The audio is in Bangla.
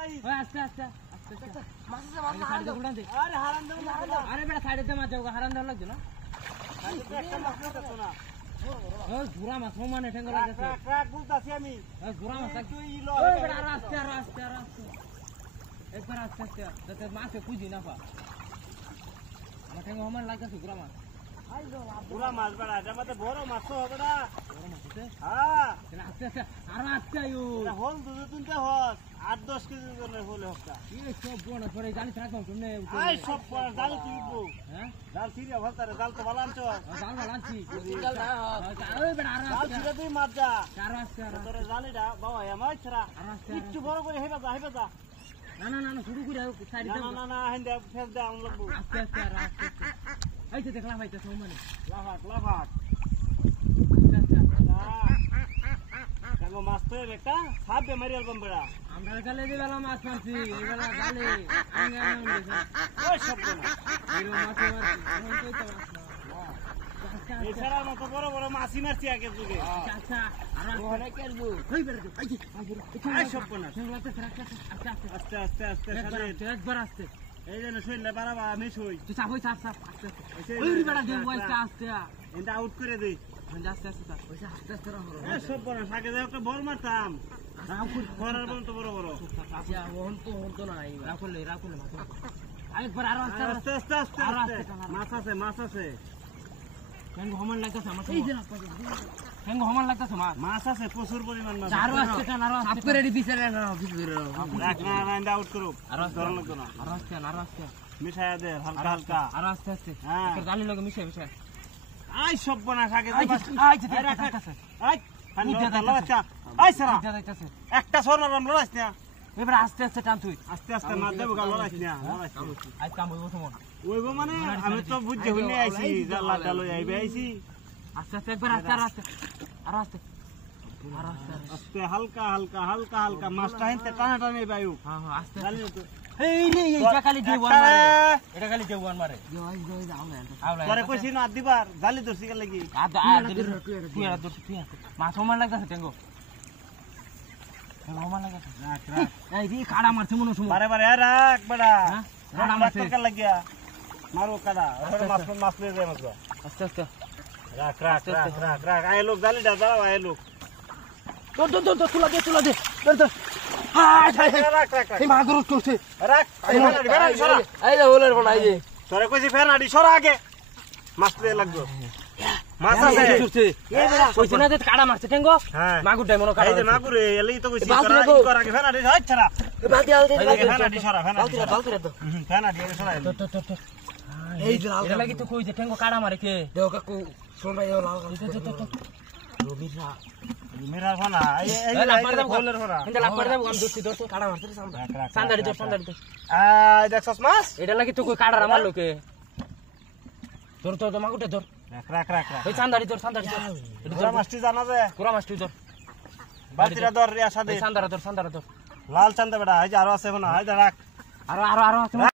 ওই আস্তে আস্তে আস্তে মাছ আছে মাছ হারান দে আরে হারান দে আরে বেটা সাইডে দে মাছ যাও হারান দাও লাগছে না সাইডে একটা মাছ আছে না ওই গুড়া মাছ মানে ঠেঙ্গা লাগছে ট্রাক বলতাছি আমি ওই গুড়া মাছ তুই ইলো ওই বেটা আস্তে আস্তে একবার আস্তে আস্তে যাতে মাছে খুঁজি না পা আমার ঠেঙ্গা মানে লাগছে গুড়া মাছ পুরা মাছ বেড়া এটা মধ্যে বড় মাছ হবে না বড় মাছ আছে হ্যাঁ আস্তে আস্তে আর আস্তে আইও হল দুধ তুলতে হস 8-10 কেজি করে হলে হস্তা এই সব বড় পরে জানি থাকো তুমি আই সব জাল তুইবো হ্যাঁ জাল ছিড়া ভালতারে জাল তো ভালো আনছো জাল ভালো আনছি জাল না ওই বেড়া আর জাল ছিড়া তুই মাছ যা আর আস্তে আর তোরে জালিটা বাবা আমার ছড়া একটু বড় করে হেবা যা না না না শুরু করে সাইডে না না হেন্দা ফেল দাও লাগবো আস্তে আস্তে আর আস্তে এই যে দেখলাম ভাই তো মানে লাফাক কাগো মাছ তো একটা সাপে মারিয়াল বম্বড়া আমরা গলে দিলাম মাছ মারছি এবেলা গালে আঙ্গা আঙ্গা ওই সব না এর মাছ মারছি মন কইতে মাছ না এছাড়া মত বড় বড় মাছই মারছি আগে যুগে আচ্ছা আর ওখানে কেলবো কই বের দে এই সব না সংলাতে আস্তে আস্তে আস্তে একবার আস্তে এই যে শৈলটা বাড়াবা আমি শই তুই চাপ হই চাপ আস্তে আস্তে ওই বেড়া দে আস্তে আস্তে এটা আউট করে দে আস্তে আস্তে চাপ ওই আস্তে আস্তে রাখো এই সব বড় সাকে দাও একটা বল মারতাম রাউকুল খরার বল তো বড় আচ্ছা ওহন তো নাই রাকুলে আরেকবার আর আস্তে আস্তে মাছ আছে কেন হমান লাগতাছে আমার এই যে কেন হমান লাগতাছে মাছ আছে প্রচুর পরিমাণ মাছ আরো আসছে কেন আরো সাপ করে দি বিচারে না রাখ না না আউট করো আর ধরন লাগতো না আর আসছে মিশায়া দে হালকা হালকা আর আস্তে হ্যাঁ গালি লাগে মিশায় আই সব বনা থাকে আই যে রাখ আই পানি লড়াচ্ছা আই সারা একটা সরনার নাম লড়াইছ না এবার আস্তে আস্তে টান তুই আস্তে মার দেব গা লড়াইছ না আই কাম হইবো সমন ওইবো মানে আমি তো বুঝতে হইনি আইছি জাল্লাটা লই আইছি আস্তে একবার আস্তে আস্তে হালকা মাছটা হিনতে টানে বায়ু হ্যাঁ আস্তে এই রে এইটা খালি দেওয়ান মারে এটা খালি দেওয়ান মারে তোরে কইছি না দিবার জালি ধরছি কে লাগি তুই মাছ ওমান লাগতাছে টেঙ্গো ওমান লাগতাছে রাখ এই রে কাড়া মারছে মনে সময় বারে রাখ বড়া কাড়া মারছে কে লাগিয়া মারো কাড়া ওরে মাছ লয়ে যায় মাছ আস্তে রাখ আয় লোক জালিটা দাও আয় লোক তো তুলা দে ধর রাখ এই মাগুর করছে রাখ ফেনাডি সরা এই যে ওলের বনাই যে তোরে কইছি ফেনাডি সরা আগে মাছ লয়ে লাগবে মাছ আছে এই বেড়া কইছ না যে কাড়া মারছে টেঙ্গো মাগুর ডাই মনো কাড়া এই যে মাগুরে এলেই তো কইছি কর আগে ফেনাডি হাত ছাড়া বালতি আলতে ফেনাডি সরা বালতি তো ফেনাডি সরা তো এই যে এটা লাগি তো কই যে টেঙ্গো কাড়া মারে কে দেও কাকু সোনা এও লাল তো রবিরা মেরা ফানা এই লাপার দাও গোলের ফানা ইন্দা লাপার দাও গাম দস্তি কাড়া মারতে সান্দাড়ি তো দেখছস মাছ এটা লাগি তো কই কাড়া মারলো কে তোর তো মাগুটা ধর রাখ ওই সান্দাড়ি ধর এটা মাছটি জানা যায় পুরা মাছটি ধর বালতিরা ধর রিয়া সাদে সান্দাড়া ধর লাল চান্দা বেটা এই যে আরো আছে না এই রাখ আরো আছে